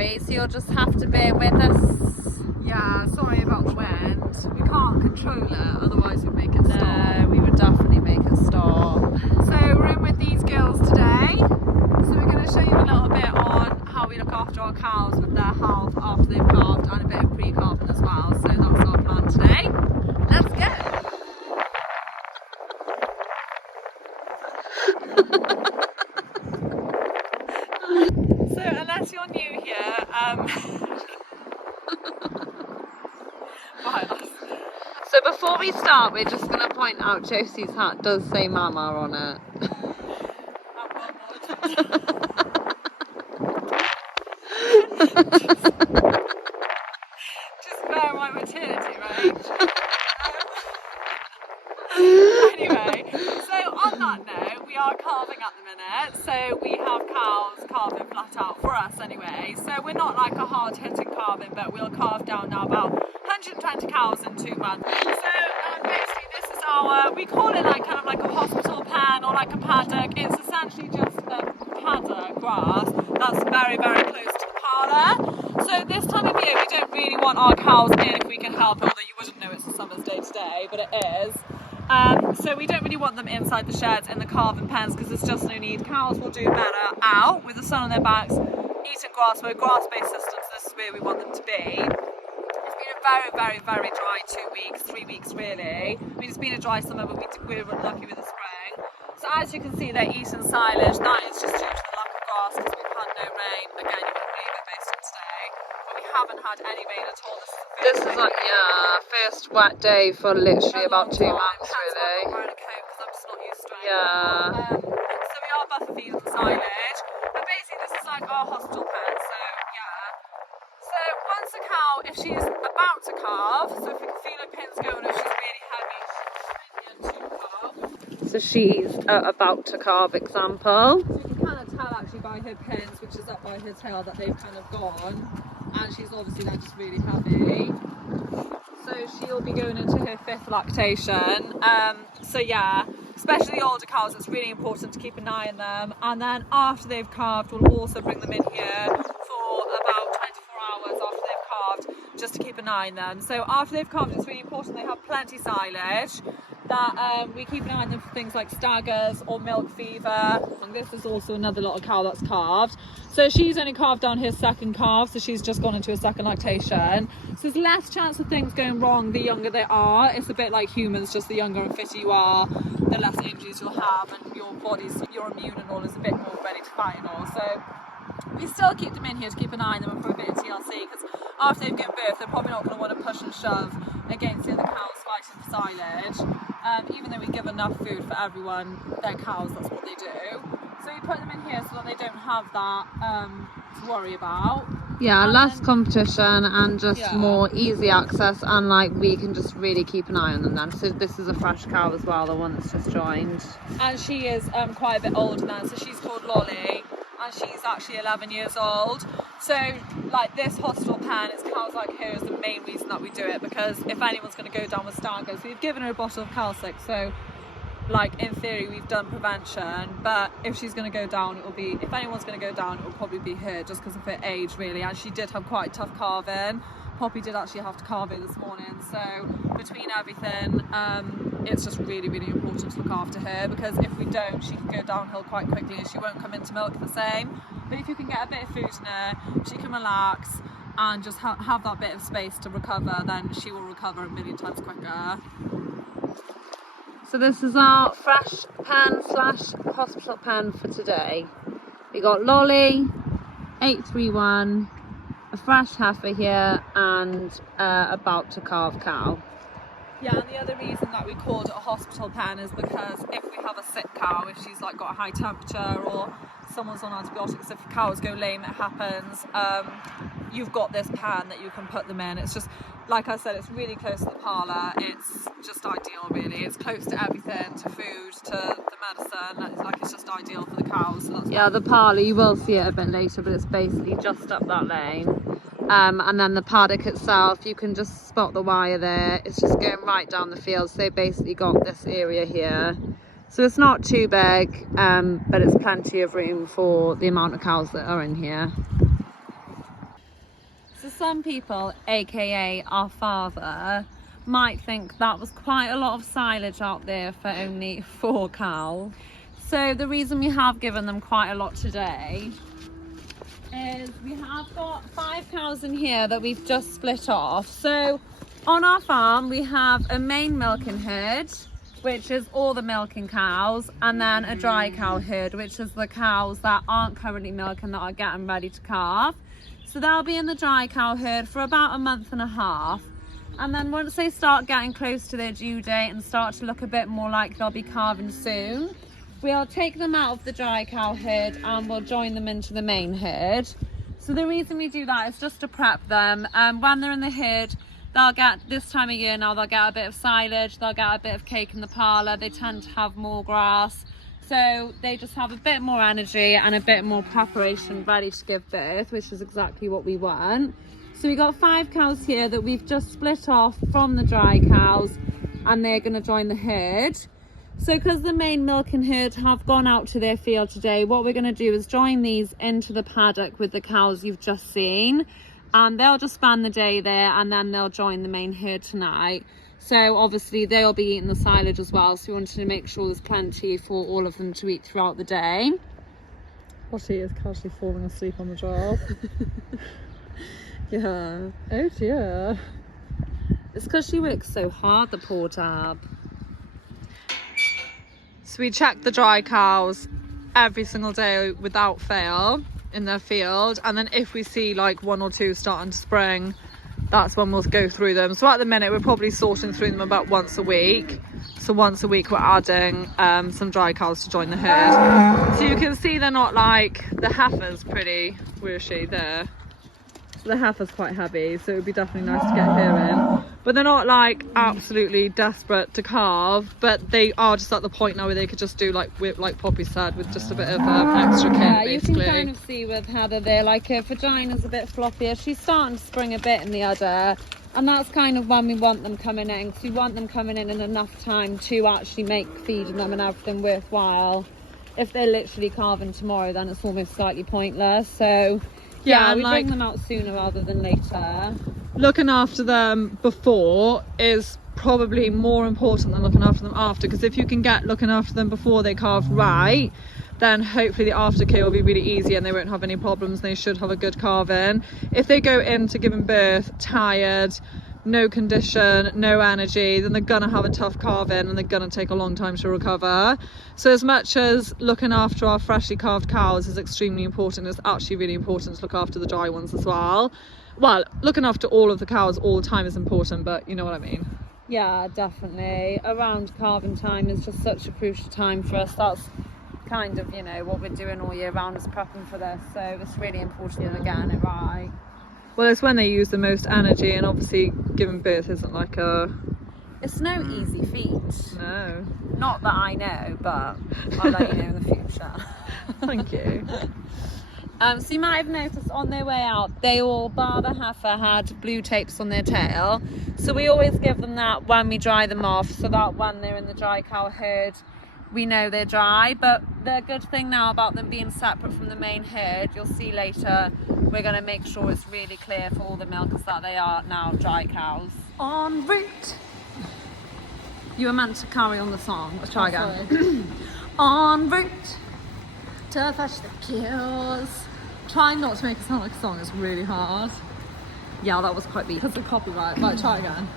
sorry, so you'll just have to bear with us. Yeah, sorry about the wind. We can't control it, otherwise we'd make it stop. No, we would definitely make it stop. So we're in with these girls today. So we're going to show you a little bit on how we look after our cows with their health after they've calved, and a bit of pre-calving as well. So that's our plan today. Let's go. So unless you're new here, So before we start, we're just going to point out Josie's hat does say Mama on it. just bear my maternity, right? Anyway, so on that note, we are calving at the minute. So we have cows calving flat out for us anyway. So we're not like a hard-hitting calving, but we'll calve down now about 120 cows in 2 months. So basically this is our, we call it like kind of like a hospital pen or like a paddock. It's essentially just a paddock grass that's very, very close to the parlour. So this time of year we don't really want our cows in if we can help it, although you wouldn't know it's a summer's day today, but it is. So we don't really want them inside the sheds in the calving pens because there's just no need. Cows will do better out with the sun on their backs, eating grass. We're a grass-based system, so this is where we want them to be. It's been a very, very, very dry 2 weeks, 3 weeks really. I mean, it's been a dry summer, but we were lucky with the spring. So as you can see, they're eating silage. That is just due to the lack of grass because we've had no rain. Again, you wouldn't believe it based on today, but we haven't had any rain at all. This is like, first wet day for literally about 2 months, really. I'm wearing a coat because I'm just not used to it. Yeah. So we are buffer feeding the silage, but basically this is like our hospital pen. So yeah. So once a cow, if she's about to calve, so if we can feel her pins going, if she's really heavy, she's ready to calve. So she's about to calve, example. So you can kind of tell actually by her pins, which is up by her tail, that they've kind of gone. And she's obviously then just really heavy. So she'll be going into her 5th lactation. So yeah, especially the older cows, it's really important to keep an eye on them. And then after they've calved, we'll also bring them in here for about 24 hours after they've calved, just to keep an eye on them. So after they've calved, it's really important they have plenty silage. That we keep an eye on them for things like staggers or milk fever. And this is also another little cow that's calved. So she's only calved down her 2nd calf, so she's just gone into a 2nd lactation. So there's less chance of things going wrong the younger they are. It's a bit like humans, just the younger and fitter you are, the less injuries you'll have, and your body's, your immune and all is a bit more ready to fight and all. So we still keep them in here to keep an eye on them for a bit of TLC, because after they've given birth, they're probably not going to want to push and shove against the other cows fighting for silage. Even though we give enough food for everyone, their cows, that's what they do. So we put them in here so that they don't have that to worry about. Yeah, and less then, competition and just more easy access, and like we can just really keep an eye on them then. So this is a fresh cow as well, the one that's just joined. And she is quite a bit older now, so she's called Lolly. And she's actually 11 years old. So like this hospital pen, it's cows like her is the main reason that we do it, because if anyone's going to go down with staggers, we've given her a bottle of Calcic, so like in theory we've done prevention, but if she's going to go down, it will be, if anyone's going to go down, it will probably be her, just because of her age really. And she did have quite tough calving. Poppy did actually have to calve it this morning, so between everything, it's just really, really important to look after her, because if we don't, she can go downhill quite quickly and she won't come into milk the same. But if you can get a bit of food in her, she can relax and just have that bit of space to recover, then she will recover a million times quicker. So this is our fresh pen / hospital pen for today. We got Lolly, 831, a fresh heifer here, and about to calve cow. Yeah, and the other reason that we called it a hospital pen is because if we have a sick cow, if she's like got a high temperature or someone's on antibiotics, if cows go lame, it happens, you've got this pan that you can put them in. It's just, like I said, it's really close to the parlour. It's just ideal really. It's close to everything, to food, to the medicine. It's just ideal for the cows. So that's the parlour, you will see it a bit later, but it's basically just up that lane. And then the paddock itself, you can just spot the wire there. It's just going right down the field. So they basically got this area here. So it's not too big, but it's plenty of room for the amount of cows that are in here. some people, aka our father, might think that was quite a lot of silage out there for only 4 cows. So the reason we have given them quite a lot today is we have got 5 cows in here that we've just split off. So on our farm we have a main milking herd, which is all the milking cows, and then a dry cow herd, which is the cows that aren't currently milking, that are getting ready to calve. So they'll be in the dry cow herd for about a month and a half, and then once they start getting close to their due date and start to look a bit more like they'll be calving soon, we'll take them out of the dry cow herd and we'll join them into the main herd. So the reason we do that is just to prep them. When they're in the herd, they'll get, this time of year now, they'll get a bit of silage, they'll get a bit of cake in the parlour, they tend to have more grass, so they just have a bit more energy and a bit more preparation ready to give birth, which is exactly what we want. So we got 5 cows here that we've just split off from the dry cows, and they're going to join the herd. So because the main milking herd have gone out to their field today, what we're going to do is join these into the paddock with the cows you've just seen, and they'll just spend the day there, and then they'll join the main herd tonight. So obviously they'll be eating the silage as well, so we wanted to make sure there's plenty for all of them to eat throughout the day. Lottie is casually falling asleep on the job. Yeah. Oh dear. It's because she works so hard, the poor dab. So we check the dry cows every single day without fail in their field, and then if we see like 1 or 2 starting to spring, that's when we'll go through them. So at the minute we're probably sorting through them about once a week. So once a week we're adding some dry cows to join the herd. So you can see they're not like, the heifer's pretty, where is she? There. So the heifer's quite heavy, so it would be definitely nice to get her in. But they're not like absolutely desperate to calve, but they are just at the point now where they could just do like Poppy said, with just a bit of extra kit, Yeah, basically. you can kind of see with Heather there, like her vagina's a bit floppier. She's starting to spring a bit in the udder, and that's kind of when we want them coming in, because we want them coming in enough time to actually make feeding them and everything worthwhile. If they're literally calving tomorrow, then it's almost slightly pointless. So yeah, we bring them out sooner rather than later. Looking after them before is probably more important than looking after them after, because if you can get looking after them before they calve right, then hopefully the aftercare will be really easy and they won't have any problems, and they should have a good calving. If they go into giving birth tired, no condition, no energy, then they're gonna have a tough calving and they're gonna take a long time to recover. So as much as looking after our freshly calved cows is extremely important, it's actually really important to look after the dry ones as well. Well, looking after all of the cows all the time is important, but you know what I mean. Yeah, definitely. Around calving time is just such a crucial time for us. That's kind of, you know, what we're doing all year round is prepping for this, so it's really important that we're getting it right. Well, it's when they use the most energy, and obviously giving birth isn't like a... It's no easy feat. No. Not that I know, but I'll let you know in the future. Thank you. So you might have noticed on their way out, they all, bar the heifer, had blue tapes on their tail. So we always give them that when we dry them off, so that when they're in the dry cow herd, we know they're dry. But the good thing now about them being separate from the main herd, you'll see later, we're going to make sure it's really clear for all the milkers that they are now dry cows. En route. You were meant to carry on the song. Let's try again. En route to fetch the kills. Trying not to make it sound like a song is really hard. Yeah, that was quite beat. Because of copyright. Right, try again.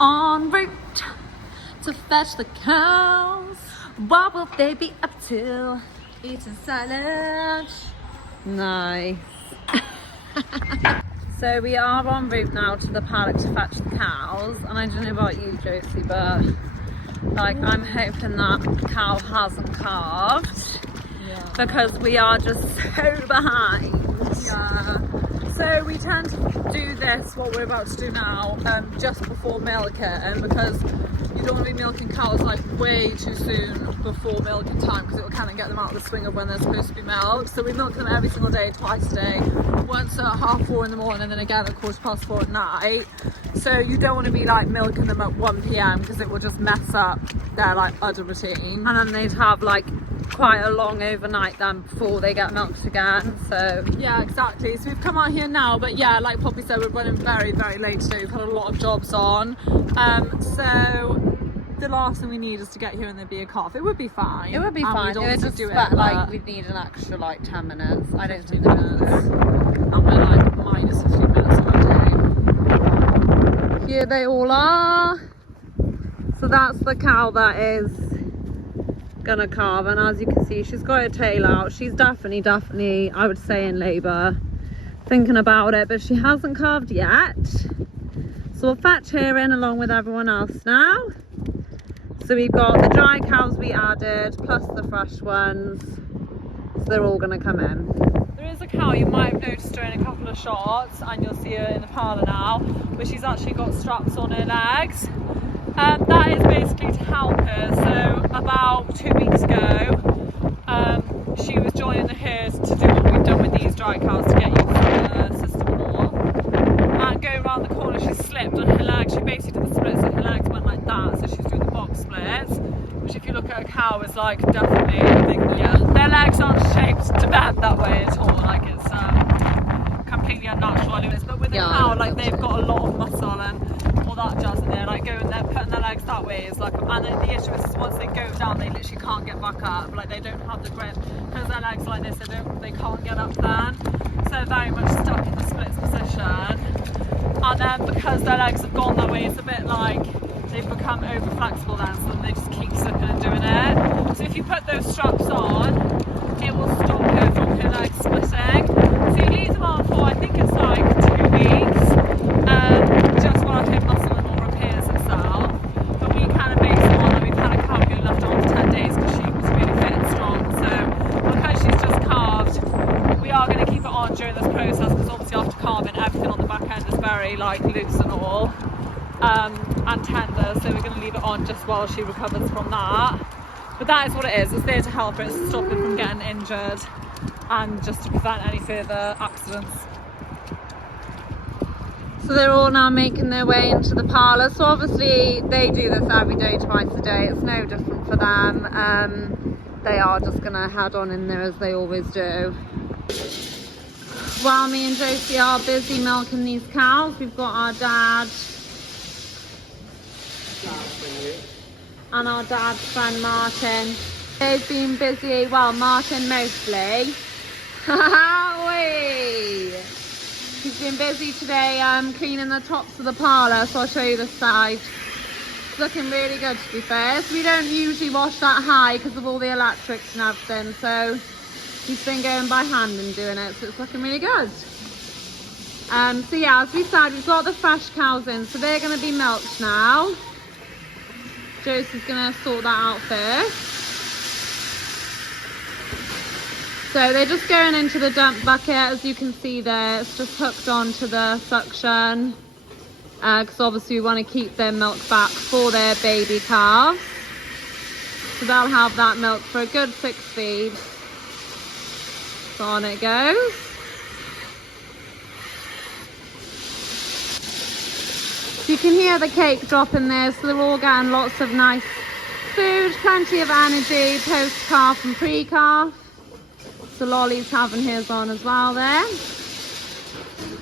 En route to fetch the cows. What will they be up to? Eating silage. Nice. So we are en route now to the paddock to fetch the cows, and I don't know about you, Josie, but like I'm hoping that cow hasn't calved, because we are just so behind. Yeah. So we tend to do this, what we're about to do now, just before milking, because you don't want to be milking cows like way too soon before milking time, because it will kind of get them out of the swing of when they're supposed to be milked. So we milk them every single day, twice a day, once at 4:30 in the morning and then again at 4:15 at night. So you don't want to be like milking them at 1 PM because it will just mess up their like udder routine. And then they'd have like quite a long overnight then before they get milked again. So yeah, exactly. So we've come out here now, but yeah, like Poppy said, we're running very, very late today. We've had a lot of jobs on. So the last thing we need is to get here and there be a calf. It would be fine. it would be And fine. we'd It would obviously just do but, like but we'd need an extra like 10 minutes. I don't think 15 that minutes. And we're like minus 15 minutes already. Here they all are. So that's the cow that is gonna calve, and as you can see, she's got her tail out. She's definitely, I would say, in labour, thinking about it, but she hasn't calved yet. So we'll fetch her in along with everyone else now. So we've got the dry cows we added, plus the fresh ones. So they're all gonna come in. There is a cow, you might have noticed her in a couple of shots, and you'll see her in the parlour now, where she's actually got straps on her legs. That is basically to help her. So about 2 weeks ago, she was joining the herd to do what we've done with these dry cows to get used to the system and all. And going around the corner, she slipped on her legs. She basically did the splits, so her legs went like that. So she's doing the box splits, which if you look at a cow is like definitely, I think, yeah, their legs aren't shaped to bend that way at all. Like it's completely unnatural anyways. But with a cow, like they've got a lot of muscle and all that jazz in there, like going there, putting their legs that way is like, and the issue is once they go down, they literally can't get back up. Like they don't have the grip because their legs like this. They can't get up then, so they're very much stuck in the splits position. And then because their legs have gone that way, it's a bit like they've become over flexible then, so they just keep slipping and doing it. So if you put those straps on, it will stop her from her legs splitting. So you leave them on for, I think it's like 2 weeks, just while her muscle and all repairs itself. But we kind of base it on that we've had a cow who left on for 10 days because she was really fit and strong. So because she's just calved, we are going to keep it on during this process, because obviously after calving, everything on the back end is very like loose and all, and tender. So we're going to leave it on just while she recovers from that. But that is what it is. It's there to help her. It's to stop her from getting injured and just to prevent any further accidents. So they're all now making their way into the parlour. So obviously they do this every day, twice a day. It's no different for them. They are just going to head on in there as they always do. While me and Josie are busy milking these cows, we've got our dad and our dad's friend Martin. They've been busy, well, Martin mostly. He's been busy today cleaning the tops of the parlour, so I'll show you the side. It's looking really good, to be fair. So we don't usually wash that high because of all the electrics and everything, so he's been going by hand and doing it, so it's looking really good. So yeah, as we said, we've got the fresh cows in, so they're going to be milked now. Josie's going to sort that out first. So they're just going into the dump bucket, as you can see there. It's just hooked onto the suction, because obviously we want to keep their milk back for their baby calves. So they'll have that milk for a good 6 feeds. So on it goes. So you can hear the cake dropping there, so they're all getting lots of nice food, plenty of energy, post-calf and pre-calf. So Lolly's having his on as well there.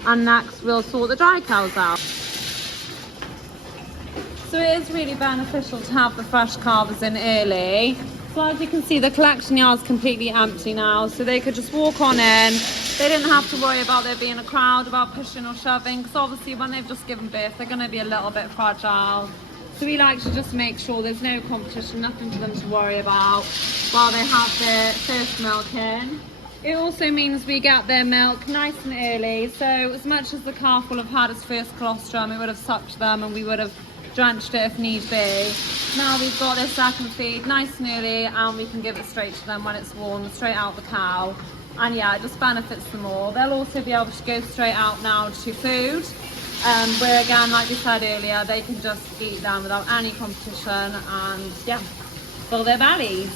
And next we'll sort the dry cows out. So it is really beneficial to have the fresh calves in early. So as you can see, the collection yard's completely empty now, so they could just walk on in. They didn't have to worry about there being a crowd, about pushing or shoving, because obviously when they've just given birth, they're going to be a little bit fragile. So we like to just make sure there's no competition, nothing for them to worry about while they have their first milk in. It also means we get their milk nice and early, so as much as the calf will have had its first colostrum, it would have sucked them and we would have drenched it if need be. Now we've got their second feed nice and early, and we can give it straight to them when it's warm, straight out the cow. And yeah, it just benefits them all. They'll also be able to go straight out now to food, where again, like we said earlier, they can just eat them without any competition and yeah, fill their bellies.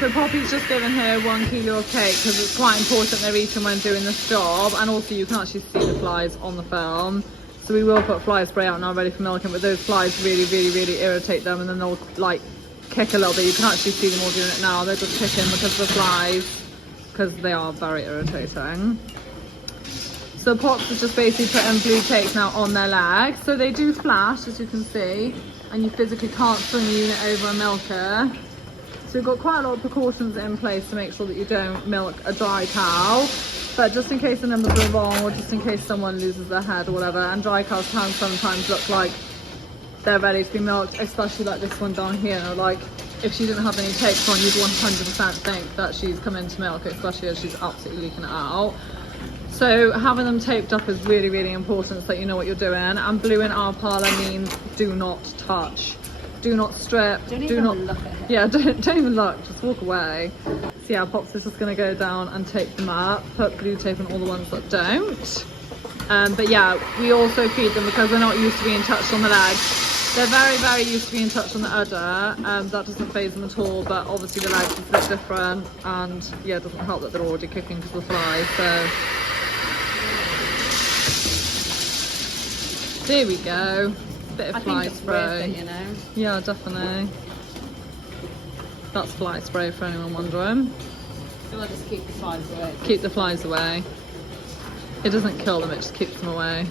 So Poppy's just given her 1 kilo of cake because it's quite important they're eating when doing this job, and also you can actually see the flies on the film. So we will put fly spray out now ready for milking, but those flies really, really, really irritate them, and then they'll like kick a little bit. You can actually see them all doing it now. They're just kicking because of the flies, because they are very irritating. So Pops is just basically putting blue tape now on their legs. So they do flash, as you can see, and you physically can't swing the unit over a milker. So we've got quite a lot of precautions in place to make sure that you don't milk a dry cow. But just in case the numbers are wrong, or just in case someone loses their head or whatever, and dry cows can sometimes look like they're ready to be milked, especially like this one down here. Like, if she didn't have any tapes on, you'd 100% think that she's come in to milk, especially as she's absolutely leaking it out. So having them taped up is really, really important so that you know what you're doing. And blue in our parlour means do not touch, do not strip, do not look at her. Yeah, don't even look, just walk away. So yeah, Pops is just going to go down and tape them up, put blue tape on all the ones that don't. But yeah, we also feed them because they're not used to being touched on the legs. They're very, very used to being touched on the udder. That doesn't faze them at all, but obviously the legs is a bit different, and yeah, it doesn't help that they're already kicking because of the flies. So there we go. Bit of fly spray. Worth it, you know. Yeah, definitely. That's fly spray for anyone wondering. So I'll just keep the flies away. Keep the flies away. It doesn't kill them, it just keeps them away.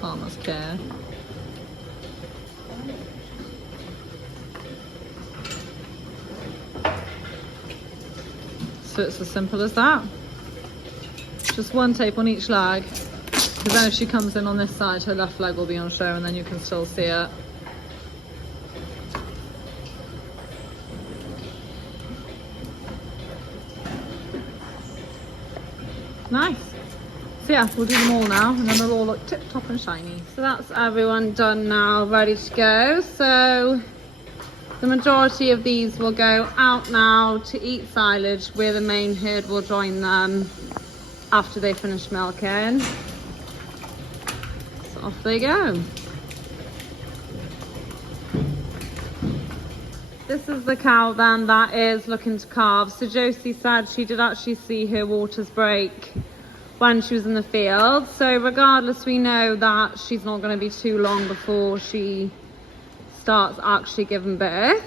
Farmers care. So it's as simple as that. Just one tape on each leg. Because then if she comes in on this side, her left leg will be on show and then you can still see it. Nice. So yeah, we'll do them all now and then they'll all look tip top and shiny. So that's everyone done now, ready to go. So the majority of these will go out now to eat silage, where the main herd will join them after they finish milking. So off they go. This is the cow then that is looking to calve. So Josie said she did actually see her waters break when she was in the field. So regardless, we know that she's not going to be too long before she starts actually giving birth.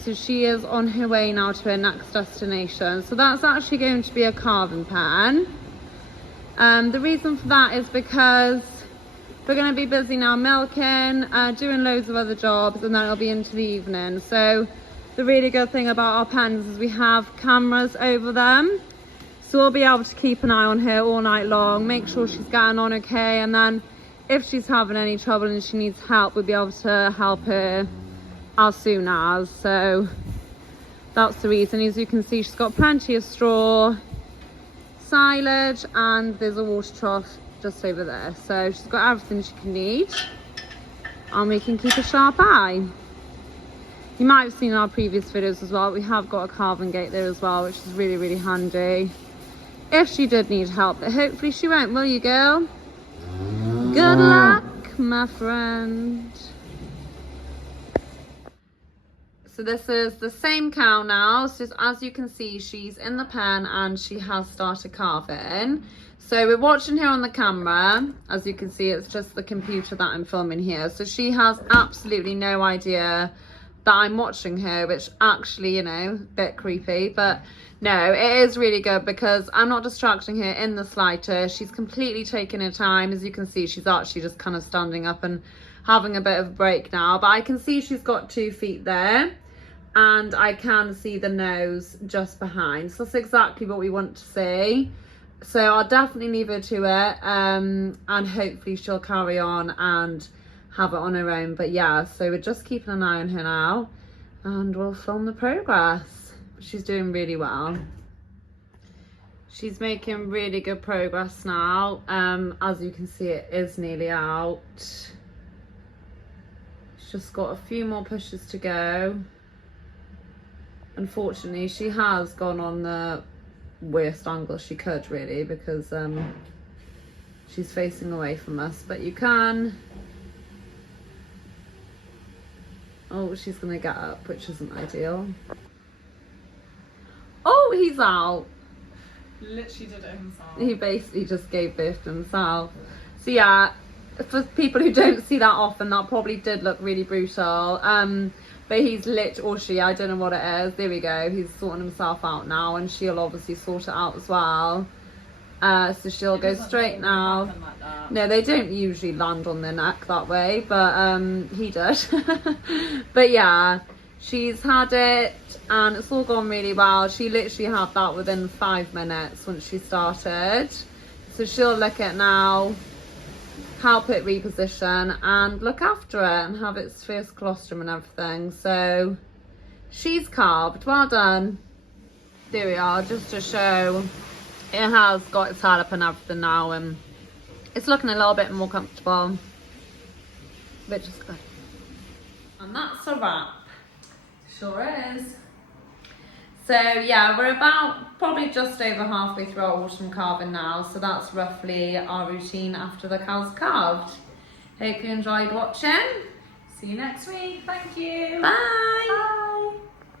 So she is on her way now to her next destination. So that's actually going to be a calving pen. The reason for that is because we're going to be busy now milking, doing loads of other jobs, and then it'll be into the evening. So the really good thing about our pens is we have cameras over them. So we'll be able to keep an eye on her all night long, make sure she's getting on okay, and then if she's having any trouble and she needs help, we'll be able to help her as soon as. So that's the reason. As you can see, she's got plenty of straw, silage, and there's a water trough just over there. So she's got everything she can need, and we can keep a sharp eye. You might have seen in our previous videos as well, we have got a calving gate there as well, which is really, really handy if she did need help, but hopefully she won't, will you, girl? Good luck, my friend. So this is the same cow now. So as you can see, she's in the pen and she has started calving. So we're watching her on the camera. As you can see, it's just the computer that I'm filming here. So she has absolutely no idea that I'm watching her, which actually, you know, a bit creepy, but no, it is really good because I'm not distracting her in the slightest. She's completely taking her time. As you can see, she's actually just kind of standing up and having a bit of a break now, but I can see she's got 2 feet there and I can see the nose just behind. So that's exactly what we want to see. So I'll definitely leave her to it, and hopefully she'll carry on and have it on her own. But yeah, so we're just keeping an eye on her now and we'll film the progress. She's doing really well. She's making really good progress now. As you can see, it is nearly out. She's just got a few more pushes to go. Unfortunately, she has gone on the worst angle she could, really, because she's facing away from us, but you can. Oh, she's gonna get up, which isn't ideal. Oh, he's out. Literally did it himself. He basically just gave birth to himself. So yeah, for people who don't see that often, that probably did look really brutal. But he's or she, I don't know what it is. There we go. He's sorting himself out now, and she'll obviously sort it out as well. So she'll go straight now. Like no, they don't usually land on their neck that way, but he did. But yeah, she's had it and it's all gone really well. She literally had that within 5 minutes once she started. So she'll look at now, help it reposition and look after it and have its first colostrum and everything. So she's calved. Well done. There we are, just to show it has got its head up and everything now, and it's looking a little bit more comfortable, which is good. And that's a wrap. Sure is. So yeah, we're about probably just over halfway through our autumn calving now, so that's roughly our routine after the cow's calved. Hope you enjoyed watching. See you next week. Thank you. Bye.